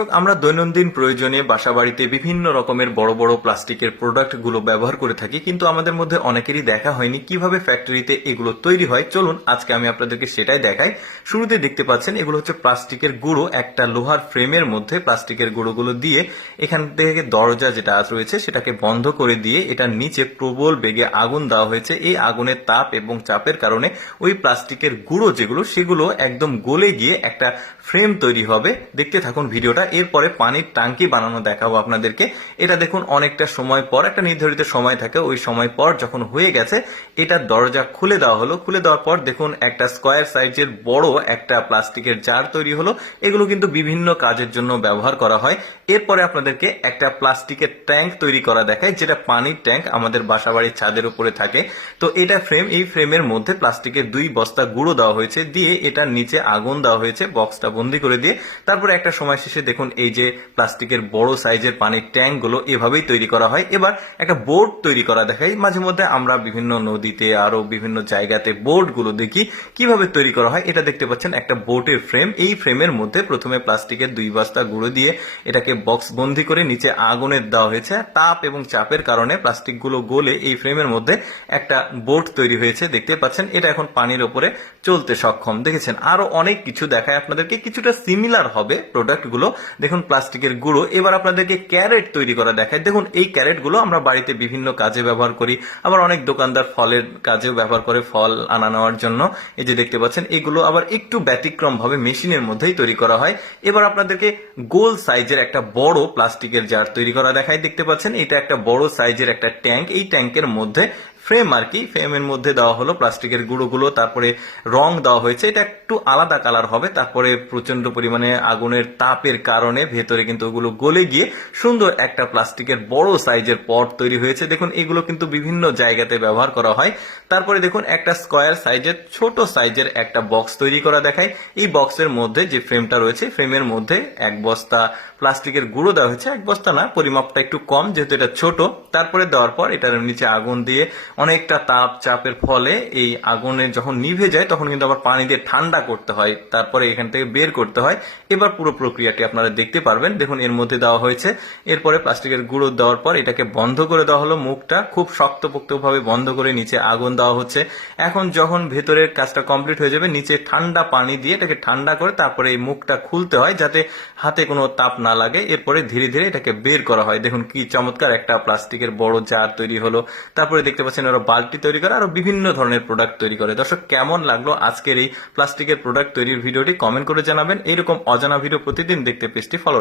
দর্শক, আমরা দৈনন্দিন প্রয়োজনে বাসাবাড়িতে বিভিন্ন রকমের বড় বড় প্লাস্টিকের প্রোডাক্টগুলো ব্যবহার করে থাকি, কিন্তু আমাদের মধ্যে অনেকেরই দেখা হয়নি কিভাবে ফ্যাক্টরিতে এগুলো তৈরি হয়। চলুন আজকে আমি আপনাদেরকে সেটাই দেখাই। শুরুতে দেখতে পাচ্ছেন এগুলো হচ্ছে প্লাস্টিকের গুঁড়ো। একটা লোহার ফ্রেমের মধ্যে প্লাস্টিকের গুঁড়োগুলো দিয়ে এখান থেকে দরজা যেটা রয়েছে সেটাকে বন্ধ করে দিয়ে এটার নিচে প্রবল বেগে আগুন দেওয়া হয়েছে। এই আগুনের তাপ এবং চাপের কারণে ওই প্লাস্টিকের গুঁড়ো যেগুলো সেগুলো একদম গলে গিয়ে একটা ফ্রেম তৈরি হবে। দেখতে থাকুন ভিডিওটা। এরপরে পানির ট্যাঙ্কি বানানো দেখাবো আপনাদেরকে। এটা দেখুন অনেকটা সময় পর, একটা নির্ধারিত সময় থাকে, ওই সময় পর যখন হয়ে গেছে এটার দরজা খুলে দেওয়া হলো। খুলে দেওয়ার পর দেখুন একটা স্কোয়ার সাইজের বড় একটা প্লাস্টিকের জার তৈরি হলো। এগুলো কিন্তু বিভিন্ন কাজের জন্য ব্যবহার করা হয়। এরপরে আপনাদেরকে একটা প্লাস্টিকের ট্যাঙ্ক তৈরি করা দেখায়, যেটা পানির ট্যাঙ্ক আমাদের বাসাবাড়ির ছাদের উপরে থাকে। তো এটা ফ্রেম, এই ফ্রেমের মধ্যে প্লাস্টিকের 2 বস্তা গুঁড়ো দেওয়া হয়েছে, দিয়ে এটার নিচে আগুন দেওয়া হয়েছে বক্সটা বন্দি করে দিয়ে। তারপরে একটা সময় শেষে দেখুন এই যে প্লাস্টিকের বড় সাইজের পানির ট্যাঙ্ক গুলো এভাবেই তৈরি করা হয়। এবার একটা বোর্ড তৈরি করা দেখাই। মাঝে মধ্যে আমরা বিভিন্ন নদীতে আরো বিভিন্ন জায়গাতে বোর্ড গুলো দেখি কিভাবে তৈরি করা হয়। এটা দেখতে পাচ্ছেন একটা বোটের ফ্রেম। এই ফ্রেমের মধ্যে প্রথমে প্লাস্টিকের 2 বস্তা গুঁড়ো দিয়ে এটাকে বক্স বন্দি করে নিচে আগুনের দেওয়া হয়েছে। তাপ এবং চাপের কারণে প্লাস্টিক গুলো গলে এই ফ্রেমের মধ্যে একটা বোট তৈরি হয়েছে। দেখতে পাচ্ছেন এটা এখন পানির উপরে চলতে সক্ষম। দেখেছেন আরো অনেক কিছু দেখায় আপনাদেরকে, কিছুটা সিমিলার হবে প্রোডাক্ট গুলো। দেখুন প্লাস্টিকের গুঁড়ো। এবার আপনাদেরকে ক্যারেট তৈরি করা দেখায়। দেখুন এই ক্যারেট গুলো আমরা বাড়িতে বিভিন্ন কাজে ব্যবহার করি, আবার অনেক দোকানদার ফলের কাজেও ব্যবহার করে, ফল আনা নেওয়ার জন্য। এই যে দেখতে পাচ্ছেন এগুলো আবার একটু ব্যতিক্রম ভাবে মেশিনের মধ্যেই তৈরি করা হয়। এবার আপনাদেরকে গোল সাইজের একটা বড় প্লাস্টিকের জার তৈরি করা দেখায়। দেখতে পাচ্ছেন এটা একটা বড় সাইজের একটা ট্যাঙ্ক। এই ট্যাঙ্কের মধ্যে ফ্রেম আর কি, ফ্রেমের মধ্যে দেওয়া হলো প্লাস্টিকের গুঁড়োগুলো, তারপরে রং দেওয়া হয়েছে। এটা একটু আলাদা কালার হবে। তারপরে প্রচন্ড পরিমাণে আগুনের তাপের কারণে ভেতরে কিন্তু ওগুলো গলে গিয়ে সুন্দর একটা প্লাস্টিকের বড় সাইজের পট তৈরি হয়েছে। দেখুন এগুলো কিন্তু বিভিন্ন জায়গাতে ব্যবহার করা হয়। তারপরে দেখুন একটা স্কোয়ার সাইজের ছোট সাইজের একটা বক্স তৈরি করা দেখায়। এই বক্সের মধ্যে যে ফ্রেমটা রয়েছে, ফ্রেমের মধ্যে 1 বস্তা প্লাস্টিকের গুঁড়ো দেওয়া হয়েছে। 1 বস্তা না, পরিমাপটা একটু কম যেহেতু এটা ছোট। তারপরে দেওয়ার পর এটার নিচে আগুন দিয়ে অনেকটা তাপ চাপের ফলে এই আগুনে যখন নিভে যায় তখন কিন্তু আবার পানি দিয়ে ঠান্ডা করতে হয়, তারপরে এখান থেকে বের করতে হয়। এবার পুরো প্রক্রিয়াটি আপনারা দেখতে পারবেন। দেখুন এর মধ্যে দেওয়া হয়েছে। এরপরে প্লাস্টিকের গুঁড়ো দেওয়ার পর এটাকে বন্ধ করে দেওয়া হলো। মুখটা খুব শক্তপোক্তভাবে বন্ধ করে নিচে আগুন দেওয়া হচ্ছে। এখন যখন ভেতরের কাজটা কমপ্লিট হয়ে যাবে, নিচে ঠান্ডা পানি দিয়ে এটাকে ঠান্ডা করে তারপরে এই মুখটা খুলতে হয় যাতে হাতে কোনো তাপ না লাগে। এরপরে ধীরে ধীরে এটাকে বের করা হয়। দেখুন কি চমৎকার একটা প্লাস্টিকের বড় জার তৈরি হলো। তারপরে দেখতে পাচ্ছেন ওরা বালতি তৈরি করে, আরো বিভিন্ন ধরনের প্রোডাক্ট তৈরি করে। দর্শক, কেমন লাগলো আজকের এই প্লাস্টিকের প্রোডাক্ট তৈরির ভিডিওটি কমেন্ট করে জানাবেন। এইরকম অজানা ভিডিও প্রতিদিন দেখতে পেজটি ফলো